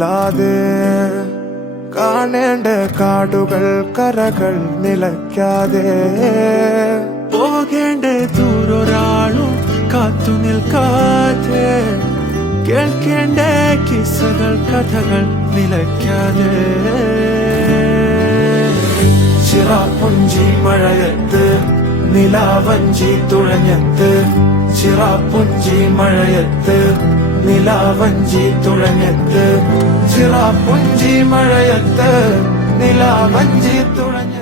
അല്ലാതെ കാണേണ്ട കാടുകൾ കരകൾ നിലയ്ക്കാതെ പോകേണ്ട ദൂരൊരാളും കാത്തു നിൽക്കാതെ കേൾക്കേണ്ട കിസ്സകൾ കഥകൾ നിലയ്ക്കാതെ ചിറാപ്പുഞ്ചി മഴയത്ത് നിലാവഞ്ചി തുഴഞ്ഞത്ത് ചിറാപ്പുഞ്ചി മഴയത്ത് നിലാവഞ്ചി തുഴഞ്ഞത്ത് ചിറാപ്പുഞ്ചി മഴയത്ത് നിലാവഞ്ചി തുഴഞ്ഞ